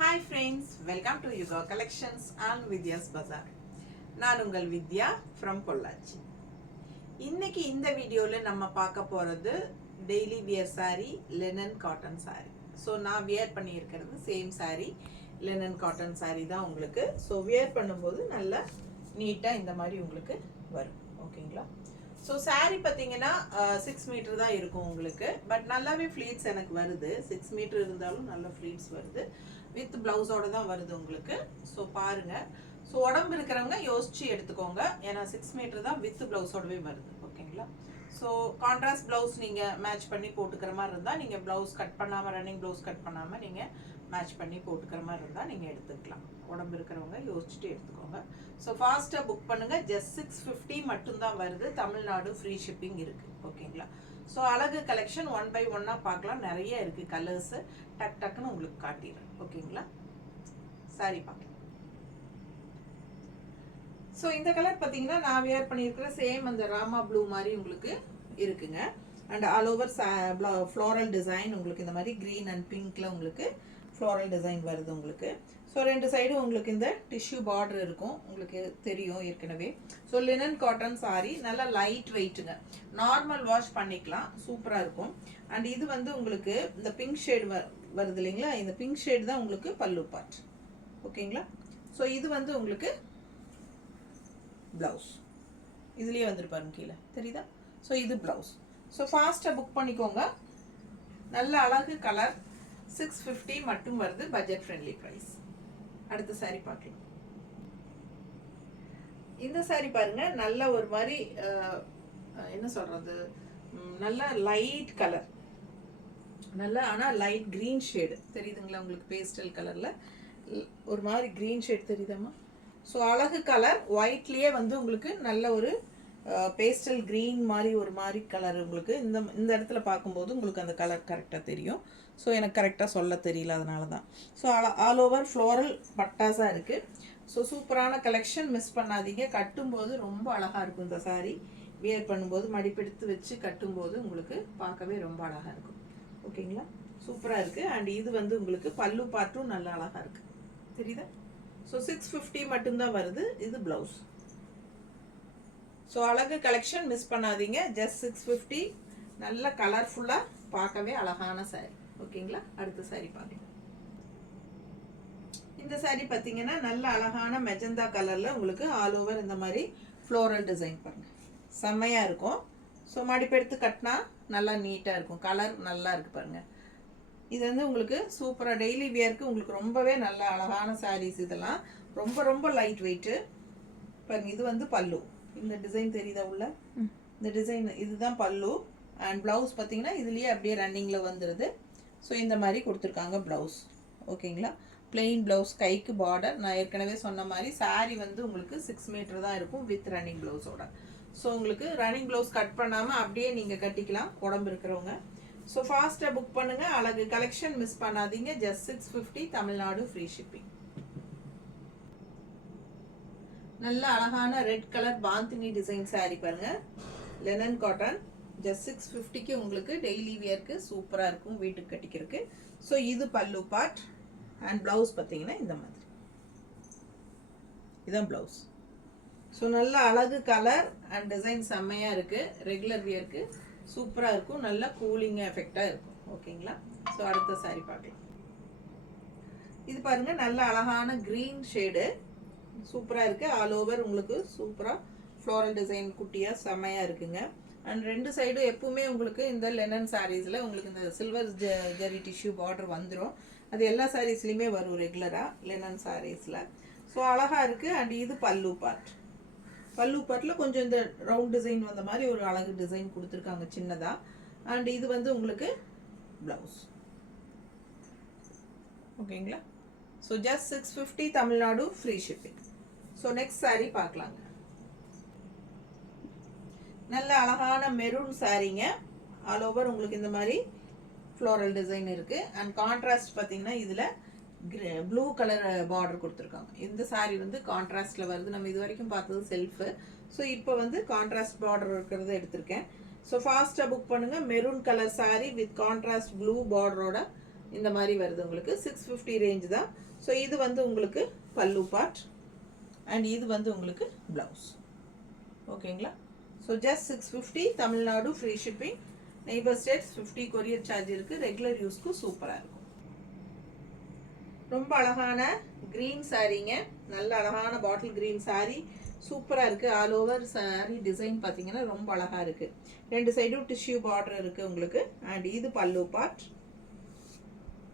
Hi friends, welcome to Yuga Collections and Vidya's Bazaar. நான் உங்கள் வித்யா from Pollachi. இன்னைக்கு இந்த வீடியோல நம்ம பார்க்க போறது daily wear saree, linen cotton saree. So நான் வியர் பண்ணியிருக்கிறது same saree, linen cotton saree தான் உங்களுக்கு. ஸோ வியர் பண்ணும்போது நல்லா நீட்டாக இந்த மாதிரி உங்களுக்கு வரும். ஓகேங்களா? ஸோ saree பார்த்தீங்கன்னா 6 மீட்டர் தான் இருக்கும் உங்களுக்கு. பட் நல்லாவே ஃப்ளீட்ஸ் எனக்கு வருது. 6 மீட்டர் இருந்தாலும் நல்ல ஃப்ளீட்ஸ் வருது. வித் பிளவுஸோட தான் வருது உங்களுக்கு. ஸோ பாருங்க. ஸோ உடம்பு இருக்கிறவங்க யோசிச்சு எடுத்துக்கோங்க. ஏன்னா 6 மீட்டர் தான் வித் பிளவுஸோடவே வருது. ஓகேங்களா? ஸோ கான்ட்ராஸ்ட் பிளவுஸ் நீங்கள் மேட்ச் பண்ணி போட்டுக்கிற மாதிரி இருந்தால் நீங்கள் பிளவுஸ் கட் பண்ணாமல், ரன்னிங் பிளவுஸ் கட் பண்ணாமல் நீங்கள் மேட்ச் பண்ணி போட்டுக்கிற மாதிரி இருந்தால் நீங்கள் எடுத்துக்கலாம். உடம்பு இருக்கிறவங்க யோசிச்சுட்டு எடுத்துக்கோங்க. ஸோ ஃபாஸ்ட்டாக புக் பண்ணுங்கள். ஜஸ்ட் 650 மட்டும்தான் வருது. தமிழ்நாடு ஃப்ரீ ஷிப்பிங் இருக்குது. ஓகேங்களா? ஸோ அழகு கலெக்ஷன் 1 by 1 பார்க்கலாம். நிறைய இருக்குது கலர்ஸு. டக் டக்குன்னு உங்களுக்கு காட்டிடுறேன். ஓகேங்களா? சாரி பார்க்கலாம். ஸோ இந்த கலர் பார்த்தீங்கன்னா நான் வியர் பண்ணியிருக்கிற சேம் அந்த ராமா ப்ளூ மாதிரி உங்களுக்கு இருக்குங்க. And all over floral design உங்களுக்கு இந்த மாதிரி க்ரீன் அண்ட் பிங்க்ல உங்களுக்கு ஃப்ளோரல் டிசைன் வருது உங்களுக்கு. ஸோ ரெண்டு சைடும் உங்களுக்கு இந்த டிஷ்யூ பார்டர் இருக்கும். உங்களுக்கு தெரியும் ஏற்கனவே. ஸோ லினன் காட்டன் சாரி நல்லா லைட் வெயிட்டுங்க. நார்மல் வாஷ் பண்ணிக்கலாம். சூப்பராக இருக்கும். அண்ட் இது வந்து உங்களுக்கு இந்த பிங்க் ஷேட் வருது இல்லைங்களா? இந்த பிங்க் ஷேட் தான் உங்களுக்கு பல்லு பார்ட். ஓகேங்களா? ஸோ இது வந்து உங்களுக்கு ப்ளவுஸ். இதுலேயே வந்துருப்பாருங்க கீழே தெரியுதா? ஸோ இது ப்ளவுஸ். ஸோ ஃபாஸ்ட்டாக புக் பண்ணிக்கோங்க. நல்ல அழகு கலர். 650 மட்டும் வருது. Budget friendly price. அடுத்த சாரி பார்க்கலாம். இந்த சாரி பாருங்க. நல்ல ஒரு மாதிரி என்ன சொல்றது, நல்ல லைட் கலர். நல்ல ஆனால் லைட் க்ரீன் ஷேடு தெரியுதுங்களா உங்களுக்கு? பேஸ்டல் கலரில் ஒரு மாதிரி க்ரீன் ஷேட் தெரியுதாம்மா? ஸோ அழகு கலர். ஒயிட்லேயே வந்து உங்களுக்கு நல்ல ஒரு பேஸ்டல் க்ரீன் மாதிரி ஒரு மாதிரி கலர் உங்களுக்கு இந்த இடத்துல பார்க்கும்போது உங்களுக்கு அந்த கலர் கரெக்டாக தெரியும். ஸோ எனக்கு கரெக்டாக சொல்ல தெரியல, அதனால தான். ஸோ ஆல் ஓவர் ஃப்ளோரல் பட்டாஸாக இருக்குது. ஸோ சூப்பரான கலெக்ஷன். மிஸ் பண்ணாதீங்க. கட்டும்போது ரொம்ப அழகாக இருக்கும் இந்த சாரீ. வியர் பண்ணும்போது மடிப்பெடுத்து வச்சு கட்டும்போது உங்களுக்கு பார்க்கவே ரொம்ப அழகாக இருக்கும். ஓகேங்களா? சூப்பராக இருக்குது. அண்ட் இது வந்து உங்களுக்கு பல்லு பார்ட்டும் நல்ல அழகாக இருக்குது. தெரியுதா? ஸோ 650 மட்டும்தான் வருது. இது ப்ளவுஸ். ஸோ அழகு கலெக்ஷன் மிஸ் பண்ணாதீங்க. ஜஸ்ட் 650. நல்ல கலர்ஃபுல்லாக பார்க்கவே அழகான சாரி. ஓகேங்களா? அடுத்த சாரி பார்க்கலாம். இந்த சாரி பார்த்தீங்கன்னா நல்ல அழகான மெஜந்தா கலரில் உங்களுக்கு ஆல் ஓவர் இந்த மாதிரி ஃப்ளோரல் டிசைன் பாருங்க. செம்மையாக இருக்கும். ஸோ மடிப்பெடுத்து கட்டினா நல்லா நீட்டாக இருக்கும். கலர் நல்லா இருக்குது பாருங்கள். இது வந்து உங்களுக்கு சூப்பராக டெய்லி வியருக்கு உங்களுக்கு ரொம்பவே நல்ல அழகான சாரீஸ். இதெல்லாம் ரொம்ப ரொம்ப லைட் வெயிட்டு பாருங்க. இது வந்து பல்லு. இந்த டிசைன் தெரியுதா உள்ள? இந்த டிசைன் இதுதான் பல்லு. அண்ட் ப்ளவுஸ் பார்த்தீங்கன்னா இதுலேயே அப்படியே ரன்னிங்கில் வந்துடுது. ஸோ இந்த மாதிரி கொடுத்துருக்காங்க ப்ளவுஸ். ஓகேங்களா? Plain blouse. கைக்கு பார்டர். நான் ஏற்கனவே சொன்ன மாதிரி சாரீ வந்து உங்களுக்கு 6 மீட்டர் தான் இருக்கும் வித் ரன்னிங் ப்ளவுஸோட. ஸோ உங்களுக்கு ரன்னிங் ப்ளவுஸ் கட் பண்ணாமல் அப்படியே நீங்கள் கட்டிக்கலாம் உடம்பு இருக்கிறவங்க. ஸோ ஃபாஸ்ட்டாக புக் பண்ணுங்கள். அழகு கலெக்ஷன் மிஸ் பண்ணாதீங்க. ஜஸ்ட் 650. Tamil Nadu free shipping. நல்ல அழகான red colour bandhani design sari பாருங்க. Linen cotton. ஜஸ்ட் 650க்கு உங்களுக்கு டெய்லி வியருக்கு சூப்பராக இருக்கும் வீட்டுக்கு கட்டிக்கிறதுக்கு. ஸோ இது பல்லு பார்ட். அண்ட் ப்ளவுஸ் பார்த்தீங்கன்னா இந்த மாதிரி. இதுதான் ப்ளவுஸ். ஸோ நல்ல அழகு கலர் அண்ட் டிசைன் செம்மையாக இருக்குது. ரெகுலர் வியருக்கு சூப்பராக இருக்கும். நல்ல கூலிங் எஃபெக்டாக இருக்கும். ஓகேங்களா? ஸோ அடுத்த சாரி பார்க்கலாம். இது பாருங்க. நல்ல அழகான க்ரீன் ஷேடு. சூப்பராக இருக்குது. ஆல் ஓவர் உங்களுக்கு சூப்பராக ஃப்ளோரல் டிசைன் குட்டியாக செம்மையாக இருக்குங்க. அண்ட் ரெண்டு சைடும் எப்பவுமே உங்களுக்கு இந்த லெனன் சாரீஸில் உங்களுக்கு இந்த சில்வர் ஜரி டிஷ்யூ பார்டர் வந்துடும். அது எல்லா சாரீஸ்லையுமே வரும் ரெகுலராக லெனன் சாரீஸில். ஸோ அழகாக இருக்குது. அண்ட் இது பல்லு பார்ட். பல்லு பார்ட்டில் கொஞ்சம் இந்த ரவுண்ட் டிசைன் வந்த மாதிரி ஒரு அழகு டிசைன் கொடுத்துருக்காங்க சின்னதாக. அண்ட் இது வந்து உங்களுக்கு ப்ளவுஸ். ஓகேங்களா? So just 650. Tamil Nadu free shipping. So next sari பார்க்கலாங்க. நல்ல அழகான மெரூன் சாரீங்க. ஆல் ஓவர் உங்களுக்கு இந்த மாதிரி ஃப்ளோரல் டிசைன் இருக்குது. அண்ட் கான்ட்ராஸ்ட் பார்த்தீங்கன்னா இதில் ப்ளூ கலர் பார்டர் கொடுத்துருக்காங்க. இந்த சாரீ வந்து கான்ட்ராஸ்டில் வருது. நம்ம இது வரைக்கும் பார்த்தது செல்ஃபு. ஸோ இப்போ வந்து கான்ட்ராஸ்ட் பார்டர் இருக்கிறத எடுத்திருக்கேன். ஸோ ஃபாஸ்ட்டாக புக் பண்ணுங்கள். Maroon colour sari with contrast blue பார்டரோட இந்த மாதிரி வருது உங்களுக்கு 650 ரேஞ்ச் தான். ஸோ இது வந்து உங்களுக்கு பல்லு பார்ட் அண்ட் இது வந்து உங்களுக்கு ப்ளவுஸ். ஓகேங்களா? So just 650, Tamil Nadu free shipping, neighbour states 50 courier charge இருக்குது. ரெகுலர் யூஸ்க்கு சூப்பராக இருக்கும். ரொம்ப அழகான க்ரீன் சாரீங்க, நல்ல அழகான பாட்டில் க்ரீன் சாரீ, சூப்பராக இருக்குது. ஆல் ஓவர் சாரீ டிசைன் பார்த்தீங்கன்னா ரொம்ப அழகாக இருக்குது. 2 சைடும் டிஷ்யூ பார்டர் இருக்குது உங்களுக்கு. அண்ட் இது பல்லு பார்ட்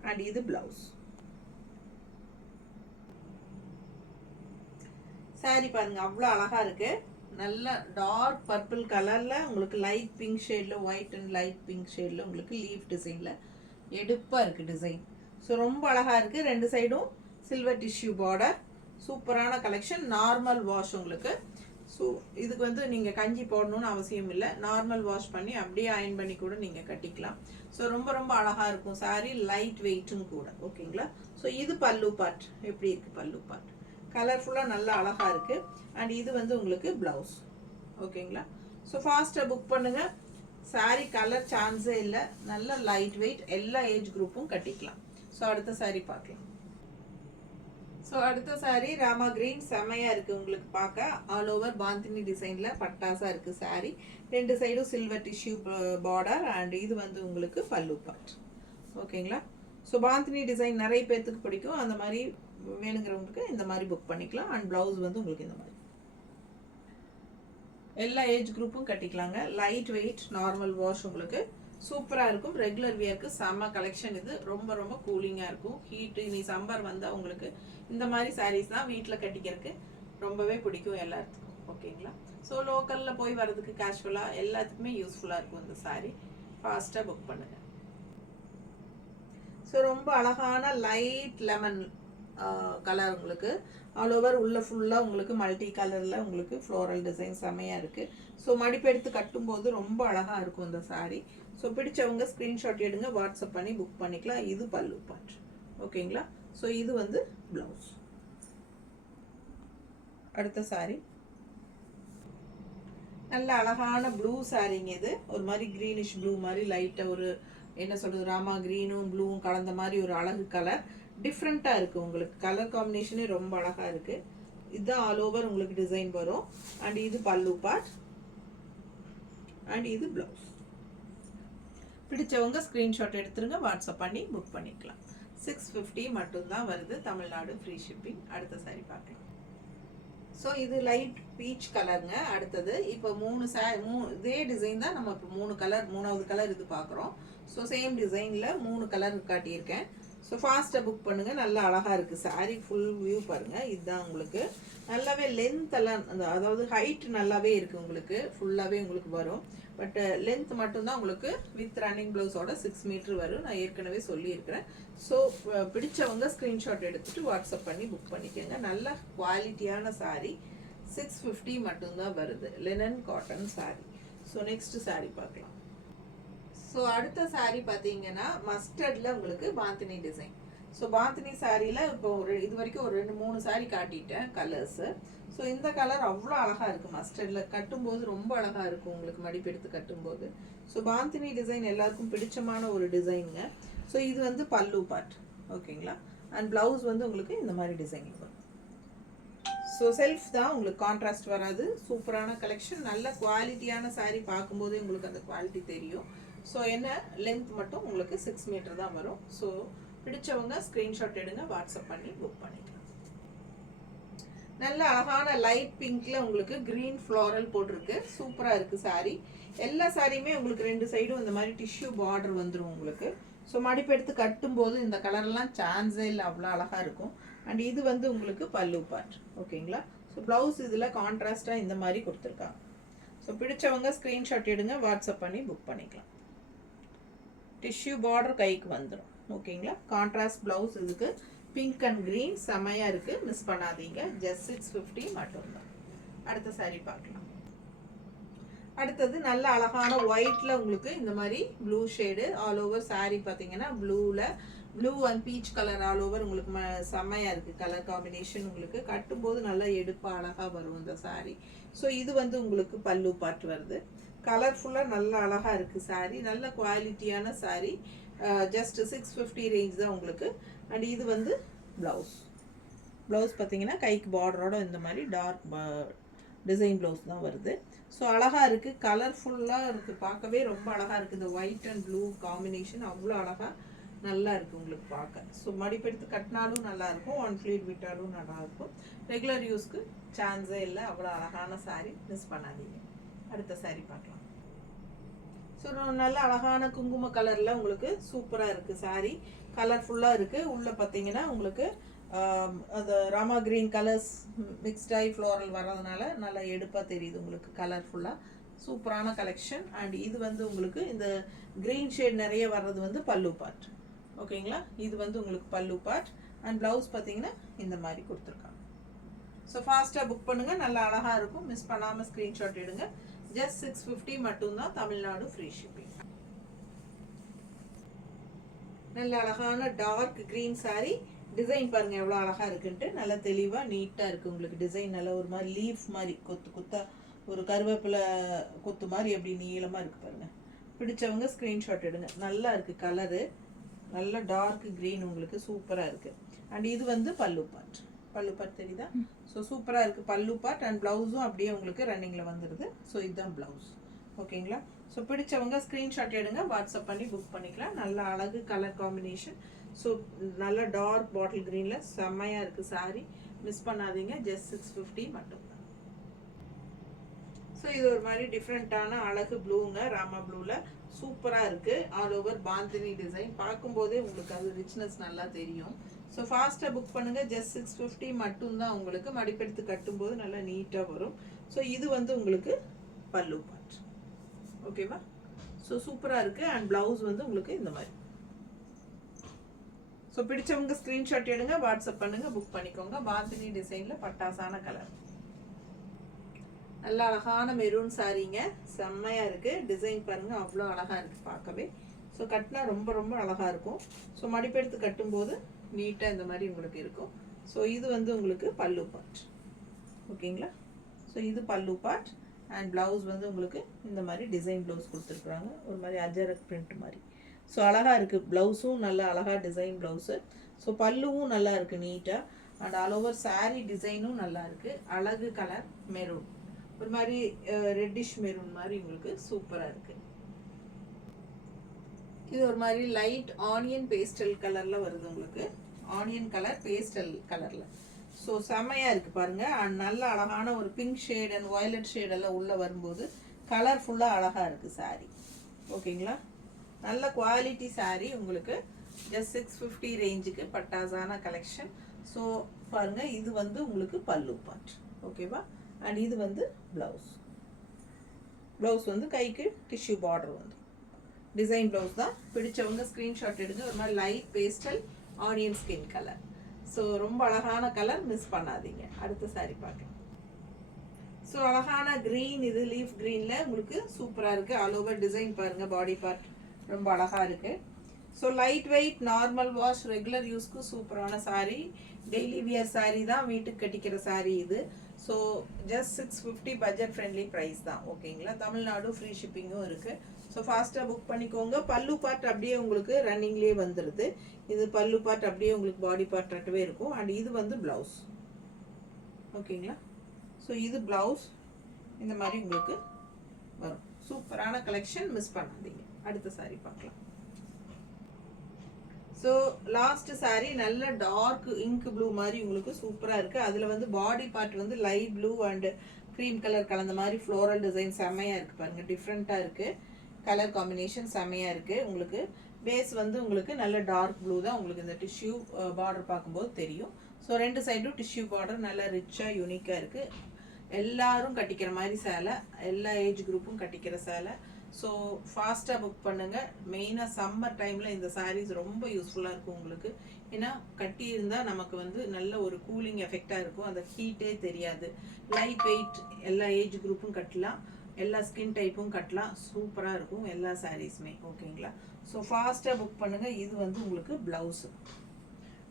அண்ட் இது ப்ளவுஸ். சாரீ பாருங்கள் அவ்வளோ அழகாக இருக்குது. நல்ல டார்க் பர்பிள் கலரில் உங்களுக்கு லைட் பிங்க் ஷேடில், ஒயிட் அண்ட் லைட் பிங்க் ஷேடில் உங்களுக்கு லீஃப் டிசைனில் எடுப்பாக இருக்குது டிசைன். ஸோ ரொம்ப அழகாக இருக்குது. 2 சைடும் சில்வர் டிஷ்யூ பார்டர், சூப்பரான கலெக்ஷன். நார்மல் வாஷ் உங்களுக்கு. ஸோ இதுக்கு வந்து நீங்கள் கஞ்சி போடணும்னு அவசியம் இல்லை. நார்மல் வாஷ் பண்ணி அப்படியே அயன் பண்ணி கூட நீங்கள் கட்டிக்கலாம். ஸோ ரொம்ப ரொம்ப அழகாக இருக்கும் சாரீ, லைட் வெயிட்டும் கூட. ஓகேங்களா? ஸோ இது பல்லு பார்ட். எப்படி இருக்குது பல்லு பார்ட்? கலர்ஃபுல்லாக நல்லா அழகாக இருக்குது. அண்ட் இது வந்து உங்களுக்கு ப்ளவுஸ். ஓகேங்களா? ஸோ ஃபாஸ்ட்டாக புக் பண்ணுங்கள். சாரீ கலர் சான்ஸே இல்லை, நல்ல லைட் வெயிட், எல்லா ஏஜ் குரூப்பும் கட்டிக்கலாம். ஸோ அடுத்த சாரீ பார்க்கலாம். ஸோ அடுத்த சாரீ ராமா கிரீன், செமையாக இருக்குது உங்களுக்கு பார்க்க. ஆல் ஓவர் பாந்தினி டிசைனில் பட்டாசாக இருக்குது சாரீ. 2 சைடும் சில்வர் டிஷ்யூ பார்டர் அண்ட் இது வந்து உங்களுக்கு பல்லு பார்ட். ஓகேங்களா? ஸோ பாந்தினி டிசைன் நிறைய பேர்த்துக்கு பிடிக்கும். அந்த மாதிரி வேணுங்கிறவங்களுக்கு இந்த மாதிரி புக் பண்ணிக்கலாம். அண்ட் ப்ளவுஸ் வந்து உங்களுக்கு இந்த மாதிரி எல்லா ஏஜ் குரூப்பும் கட்டிக்கலாங்க. லைட் வெயிட், நார்மல் வாஷ் உங்களுக்கு சூப்பராக இருக்கும். ரெகுலர் வியருக்கு செம்ம கலெக்ஷன் இது. ரொம்ப ரொம்ப கூலிங்காக இருக்கும். ஹீட்டு இனி சம்மர் வந்தால் உங்களுக்கு இந்த மாதிரி சாரீஸ் தான் வீட்டில் கட்டிக்கிறதுக்கு ரொம்பவே பிடிக்கும் எல்லாத்துக்கும். ஓகேங்களா? ஸோ லோக்கலில் போய் வர்றதுக்கு கேஷுவலாக எல்லாத்துக்குமே யூஸ்ஃபுல்லாக இருக்கும் இந்த சாரீ. ஃபாஸ்ட்டாக புக் பண்ணுங்கள். ஸோ ரொம்ப அழகான லைட் லெமன் கலர் உங்களுக்கு. ஆல் ஓவர் உள்ள ஃபுல்லாக உங்களுக்கு மல்டி கலரில் உங்களுக்கு ஃப்ளோரல் டிசைன் செம்மையாக இருக்குது. ஸோ மடிப்பெடுத்து கட்டும்போது ரொம்ப அழகாக இருக்கும் இந்த சாரீ. ஸோ பிடிச்சவங்க ஸ்க்ரீன்ஷாட் எடுங்க, வாட்ஸ்அப் பண்ணி புக் பண்ணிக்கலாம். இது பல்லு பார்ட். ஓகேங்களா? ஸோ இது வந்து ப்ளவுஸ். அடுத்த சாரீ நல்ல அழகான ப்ளூ சாரீங்க. இது ஒரு மாதிரி க்ரீனிஷ் ப்ளூ மாதிரி லைட்டாக ஒரு என்ன சொல்கிறது, ராமா க்ரீனும் ப்ளூவும் கலந்த மாதிரி ஒரு அழகு கலர். டிஃப்ரெண்ட்டாக இருக்குது உங்களுக்கு. கலர் காம்பினேஷனே ரொம்ப அழகாக இருக்குது. இதுதான் ஆல் ஓவர் உங்களுக்கு டிசைன் வரும். அண்ட் இது பல்லு பார்ட் அண்ட் இது ப்ளவுஸ். பிடிச்சவங்க ஸ்க்ரீன்ஷாட் எடுத்துருங்க, வாட்ஸ்அப் பண்ணி புக் பண்ணிக்கலாம். 650 மட்டும்தான் வருது, தமிழ்நாடு ஃப்ரீ ஷிப்பிங். அடுத்த சாரி பார்க்கலாம். ஸோ இது லைட் பீச் கலருங்க. அடுத்தது இப்போ 3 இதே டிசைன் தான் நம்ம இப்போ 3 கலர், 3வது கலர் இது பார்க்குறோம். ஸோ சேம் டிசைனில் 3 கலர் காட்டியிருக்கேன். ஸோ ஃபாஸ்ட்டாக புக் பண்ணுங்கள். நல்லா அழகாக இருக்குது சாரீ. ஃபுல் வியூ பாருங்கள். இதுதான் உங்களுக்கு நல்லாவே லென்த் எல்லாம், அதாவது ஹைட் நல்லாவே இருக்குது உங்களுக்கு. ஃபுல்லாகவே உங்களுக்கு வரும். பட் லென்த் மட்டும்தான் உங்களுக்கு வித் ரன்னிங் ப்ளவுஸோட 6 மீட்டர் வரும். நான் ஏற்கனவே சொல்லியிருக்கிறேன். ஸோ பிடிச்சவங்க ஸ்க்ரீன்ஷாட் எடுத்துகிட்டு வாட்ஸ்அப் பண்ணி புக் பண்ணிக்கோங்க. நல்ல குவாலிட்டியான சாரீ. 650 மட்டும்தான் வருது. Linen cotton sari. So next sari பார்க்கலாம். ஸோ அடுத்த சாரீ பார்த்தீங்கன்னா மஸ்டர்டில் உங்களுக்கு பாந்தினி டிசைன். ஸோ பாந்தினி சாரியில் இப்போ இது வரைக்கும் ஒரு 2-3 சாரீ காட்டிட்டேன் கலர்ஸு. ஸோ இந்த கலர் அவ்வளோ அழகாக இருக்குது. மஸ்டர்டில் கட்டும்போது ரொம்ப அழகாக இருக்கும் உங்களுக்கு, மடிப்பெடுத்து கட்டும்போது. ஸோ பாந்தினி டிசைன் எல்லாருக்கும் பிடிச்சமான ஒரு டிசைனுங்க. ஸோ இது வந்து பல்லு பார்ட். ஓகேங்களா? அண்ட் ப்ளவுஸ் வந்து உங்களுக்கு இந்த மாதிரி டிசைன் வரும். ஸோ செல்ஃப் தான் உங்களுக்கு, கான்ட்ராஸ்ட் வராது. சூப்பரான கலெக்ஷன். நல்ல குவாலிட்டியான சாரீ. பார்க்கும்போதே உங்களுக்கு அந்த குவாலிட்டி தெரியும். ஸோ என்ன லென்த் மட்டும் உங்களுக்கு 6 மீட்டர் தான் வரும். ஸோ பிடிச்சவங்க ஸ்க்ரீன்ஷாட் எடுங்க, வாட்ஸ்அப் பண்ணி புக் பண்ணிக்கலாம். நல்ல அழகான லைட் பிங்க்ல உங்களுக்கு கிரீன் ஃப்ளோரல் போட்டிருக்கு. சூப்பராக இருக்குது சாரீ. எல்லா சாரியுமே உங்களுக்கு 2 சைடும் இந்த மாதிரி டிஷ்யூ பார்டர் வந்துடும் உங்களுக்கு. ஸோ மடிப்பெடுத்து கட்டும்போது இந்த கலர்லாம் சான்ஸே இல்லை, அவ்வளோ அழகாக இருக்கும். அண்ட் இது வந்து உங்களுக்கு பல்லு பார்ட். ஓகேங்களா? ஸோ ப்ளவுஸ் இதில் கான்ட்ராஸ்டாக இந்த மாதிரி கொடுத்துருக்காங்க. ஸோ பிடிச்சவங்க ஸ்க்ரீன்ஷாட் எடுங்க, வாட்ஸ்அப் பண்ணி புக் பண்ணிக்கலாம். டிஷ்யூ பார்டர் கைக்கு வந்துடும். ஓகேங்களா? கான்ட்ராஸ்ட் ப்ளவுஸ் இதுக்கு. பிங்க் அண்ட் க்ரீன் செமையாக இருக்குது, மிஸ் பண்ணாதீங்க. ஜஸ்ட் 650 மட்டும்தான். அடுத்த சாரீ பார்க்கலாம். அடுத்தது நல்ல அழகான ஒயிட்டில் உங்களுக்கு இந்த மாதிரி blue shade all over sari பார்த்தீங்கன்னா ப்ளூவில் blue and peach colour all over உங்களுக்கு செம்மையாக இருக்குது. கலர் காம்பினேஷன் உங்களுக்கு கட்டும்போது நல்லா எடுப்பாக அழகாக வரும் இந்த சாரீ. ஸோ இது வந்து உங்களுக்கு பல்லு பார்ட் வருது. கலர்ஃபுல்லாக நல்லா அழகாக இருக்குது சாரீ. நல்ல குவாலிட்டியான சாரீ. ஜஸ்ட் 650 ரேஞ்ச் தான் உங்களுக்கு. அண்ட் இது வந்து ப்ளவுஸ். ப்ளவுஸ் பார்த்தீங்கன்னா கைக்கு பார்டரோட இந்த மாதிரி டார்க் டிசைன் ப்ளவுஸ் தான் வருது. ஸோ அழகாக இருக்குது, கலர்ஃபுல்லாக இருக்குது, பார்க்கவே ரொம்ப அழகாக இருக்குது. இந்த ஒயிட் அண்ட் ப்ளூ காம்பினேஷன் அவ்வளோ அழகாக நல்லா இருக்குது உங்களுக்கு பார்க்க. ஸோ மடிப்பெடுத்து கட்டினாலும் நல்லாயிருக்கும், ஒன் ஃப்ளீட் விட்டாலும் நல்லாயிருக்கும். ரெகுலர் யூஸ்க்கு சான்ஸே இல்லை. அவ்வளோ அழகான சாரீ, மிஸ் பண்ணாதீங்க. அடுத்த சாரீ பார்க்கலாம். ஸோ நல்ல அழகான குங்கும கலரில் உங்களுக்கு சூப்பராக இருக்குது சாரீ, கலர்ஃபுல்லாக இருக்குது. உள்ளே பார்த்தீங்கன்னா உங்களுக்கு அந்த ராமா கிரீன் கலர்ஸ் மிக்ஸ்டாகி ஃப்ளோரல் வர்றதுனால நல்லா எடுப்பாக தெரியுது உங்களுக்கு, கலர்ஃபுல்லாக சூப்பரான கலெக்ஷன். அண்ட் இது வந்து உங்களுக்கு இந்த க்ரீன் ஷேட் நிறைய வர்றது வந்து பல்லு பார்ட். ஓகேங்களா, இது வந்து உங்களுக்கு பல்லு பார்ட். அண்ட் ப்ளவுஸ் பார்த்தீங்கன்னா இந்த மாதிரி கொடுத்துருக்காங்க. ஸோ ஃபாஸ்ட்டாக புக் பண்ணுங்கள், நல்லா அழகாக இருக்கும். மிஸ் பண்ணாமல் ஸ்க்ரீன்ஷாட் எடுங்க. ஜஸ்ட் 650 மட்டும்தான், தமிழ்நாடு ஃப்ரீ ஷிப்பிங். நல்ல அழகான டார்க் க்ரீன் சாரீ. டிசைன் பாருங்க எவ்வளோ அழகாக இருக்குன்ட்டு, நல்லா தெளிவாக நீட்டாக இருக்குது உங்களுக்கு. டிசைன் நல்லா ஒரு மாதிரி லீஃப் மாதிரி கொத்து கொத்தா, ஒரு கருவேப்பிலை கொத்து மாதிரி எப்படி நீளமாக இருக்குது பாருங்கள். பிடிச்சவங்க ஸ்க்ரீன்ஷாட் எடுங்க. நல்லா இருக்குது கலரு, நல்ல டார்க் க்ரீன் உங்களுக்கு சூப்பராக இருக்குது. அண்ட் இது வந்து பல்லு பார்ட். பல்லு பார்ட் தெரியுதா? ஸோ சூப்பராக இருக்குது பல்லு பார்ட். அண்ட் ப்ளவுஸும் அப்படியே உங்களுக்கு ரன்னிங்கில் வந்துடுது. ஸோ இதுதான் ப்ளவுஸ். ஓகேங்களா, ஸோ பிடிச்சவங்க ஸ்க்ரீன்ஷாட் எடுங்க, வாட்ஸ்அப் பண்ணி புக் பண்ணிக்கலாம். நல்ல அழகு கலர் காம்பினேஷன். ஸோ நல்ல டார்க் பாட்டில் க்ரீனில் செம்மையாக இருக்குது சாரீ, மிஸ் பண்ணாதீங்க. ஜஸ்ட் 650 மட்டும்தான். ஸோ இது ஒரு மாதிரி டிஃப்ரெண்ட்டான அழகு ப்ளூங்க, ராமா ப்ளூவில் சூப்பராக இருக்குது. ஆல் ஓவர் பாந்தினி டிசைன், பார்க்கும்போதே உங்களுக்கு அது ரிச்னஸ் நல்லா தெரியும். ஸோ ஃபாஸ்ட்டாக புக் பண்ணுங்கள். ஜஸ்ட் 650 மட்டும்தான் உங்களுக்கு. மடிப்பெடுத்து கட்டும்போது நல்லா நீட்டாக வரும். ஸோ இது வந்து உங்களுக்கு பல்லு பார்ட். ஓகேவா, ஸோ சூப்பராக இருக்குது. அண்ட் ப்ளவுஸ் வந்து உங்களுக்கு இந்த மாதிரி. ஸோ பிடிச்சவங்க ஸ்க்ரீன்ஷாட் எடுங்க, வாட்ஸ்அப் பண்ணுங்கள், புக் பண்ணிக்கோங்க. பாந்தினி டிசைனில் பட்டாசான கலர், நல்ல அழகான மெரூன் சாரீங்க, செம்மையாக இருக்குது. டிசைன் பாருங்கள் அவ்வளோ அழகாக இருக்குது பார்க்கவே. ஸோ கட்டினா ரொம்ப ரொம்ப அழகாக இருக்கும். ஸோ மடிப்பெடுத்து கட்டும்போது நீட்டாக இந்த மாதிரி உங்களுக்கு இருக்கும். ஸோ இது வந்து உங்களுக்கு பல்லு பார்ட். ஓகேங்களா, ஸோ இது பல்லு பார்ட். அண்ட் ப்ளவுஸ் வந்து உங்களுக்கு இந்த மாதிரி டிசைன் ப்ளவுஸ் கொடுத்துருக்குறாங்க, ஒரு மாதிரி அஜரக் பிரிண்ட் மாதிரி. ஸோ அழகாக இருக்குது. ப்ளவுஸும் நல்லா அழகாக டிசைன் ப்ளவுஸு. ஸோ பல்லுவும் நல்லா இருக்குது நீட்டாக. அண்ட் ஆல் ஓவர் சாரீ டிசைனும் நல்லா இருக்குது. அழகு கலர் மெரூன், ஒரு மாதிரி ரெட்டிஷ் மெரூன் மாதிரி உங்களுக்கு சூப்பராக இருக்குது. இது ஒரு மாதிரி லைட் ஆனியன் பேஸ்டல் கலரில் வருது உங்களுக்கு, ஆனியன் கலர் பேஸ்டல் கலரில். ஸோ செம்மையாக இருக்குது பாருங்கள். அண்ட் நல்ல அழகான ஒரு பிங்க் ஷேட் அண்ட் வயலட் ஷேடெல்லாம் உள்ளே வரும்போது கலர்ஃபுல்லாக அழகாக இருக்குது சாரீ. ஓகேங்களா, நல்ல குவாலிட்டி சாரீ உங்களுக்கு. ஜஸ்ட் 650 ரேஞ்சுக்கு பட்டாசான கலெக்ஷன். ஸோ பாருங்கள், இது வந்து உங்களுக்கு பல்லு பார்ட். ஓகேவா, அண்ட் இது வந்து ப்ளவுஸ். ப்ளவுஸ் வந்து கைக்கு டிஷ்யூ பார்டர் வந்து டிசைன் ப்ளவுஸ் தான். பிடிச்சவங்க ஸ்க்ரீன்ஷாட் எடுங்க. ஒரு மாதிரி light pastel onion skin colour. So ரொம்ப அழகான கலர், மிஸ் பண்ணாதீங்க. அடுத்த சாரீ பார்க்கலாம். ஸோ அழகான க்ரீன், இது லீஃப் க்ரீனில் உங்களுக்கு சூப்பராக இருக்குது. ஆல் ஓவர் டிசைன் பாருங்கள், பாடி பார்ட் ரொம்ப அழகாக இருக்குது. So light weight, normal wash, regular யூஸ்க்கு சூப்பரான சாரீ. டெய்லி வியர் சாரீ தான், வீட்டுக்கு கட்டிக்கிற சாரீ இது. So just 650 budget friendly price தான். ஓகேங்களா, தமிழ்நாடு ஃப்ரீ ஷிப்பிங்கும் இருக்குது. ஸோ ஃபாஸ்ட்டாக புக் பண்ணிக்கோங்க. பல்லு பார்ட் அப்படியே உங்களுக்கு ரன்னிங்லேயே வந்துடுது. இது பல்லு பார்ட் அப்படியே உங்களுக்கு பாடி பார்ட்டாகவே இருக்கும். அண்ட் இது வந்து ப்ளவுஸ். ஓகேங்களா, ஸோ இது ப்ளவுஸ் இந்த மாதிரி உங்களுக்கு வரும். சூப்பரான கலெக்ஷன், மிஸ் பண்ணாதீங்க. அடுத்த சாரீ பார்க்கலாம். ஸோ லாஸ்ட் சாரீ நல்ல டார்க் இங்க் ப்ளூ மாதிரி உங்களுக்கு சூப்பராக இருக்குது. அதில் வந்து பாடி பார்ட் வந்து light blue and cream colour கலந்த மாதிரி ஃப்ளோரல் டிசைன் செம்மையாக இருக்குது பாருங்கள். டிஃப்ரெண்ட்டாக இருக்குது, கலர் காம்பினேஷன் செம்மையாக இருக்குது. உங்களுக்கு பேஸ் வந்து உங்களுக்கு நல்ல டார்க் ப்ளூ தான். உங்களுக்கு இந்த டிஷ்யூ பார்டர் பார்க்கும்போது தெரியும். ஸோ ரெண்டு சைடும் டிஷ்யூ பார்டர் நல்லா ரிச்சாக யூனிக்காக இருக்குது. எல்லாரும் கட்டிக்கிற மாதிரி சேலை, எல்லா ஏஜ் குரூப்பும் கட்டிக்கிற சேலை. ஸோ ஃபாஸ்ட்டாக புக் பண்ணுங்கள். மெயினாக சம்மர் டைமில் இந்த சாரீஸ் ரொம்ப யூஸ்ஃபுல்லாக இருக்கும் உங்களுக்கு. ஏன்னா கட்டி இருந்தால் நமக்கு வந்து நல்ல ஒரு கூலிங் எஃபெக்டாக இருக்கும், அந்த ஹீட்டே தெரியாது. லைட் வெயிட், எல்லா ஏஜ் குரூப்பும் கட்டலாம், எல்லா ஸ்கின் டைப்பும் கட்டலாம். சூப்பராக இருக்கும் எல்லா சாரீஸுமே. ஓகேங்களா, ஸோ ஃபாஸ்ட்டாக புக் பண்ணுங்கள். இது வந்து உங்களுக்கு ப்ளவுஸு.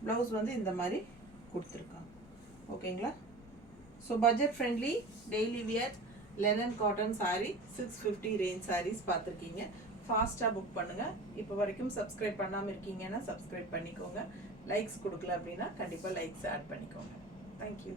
ப்ளவுஸ் வந்து இந்த மாதிரி கொடுத்துருக்காங்க. ஓகேங்களா, so budget friendly daily wear linen cotton sari 650 range saris பார்த்துருக்கீங்க. ஃபாஸ்ட்டாக புக் பண்ணுங்கள். இப்போ வரைக்கும் சப்ஸ்கிரைப் பண்ணாமல் இருக்கீங்கன்னா சப்ஸ்கிரைப் பண்ணிக்கோங்க. லைக்ஸ் கொடுக்கல அப்படின்னா கண்டிப்பாக லைக்ஸ் ஆட் பண்ணிக்கோங்க. தேங்க்யூ.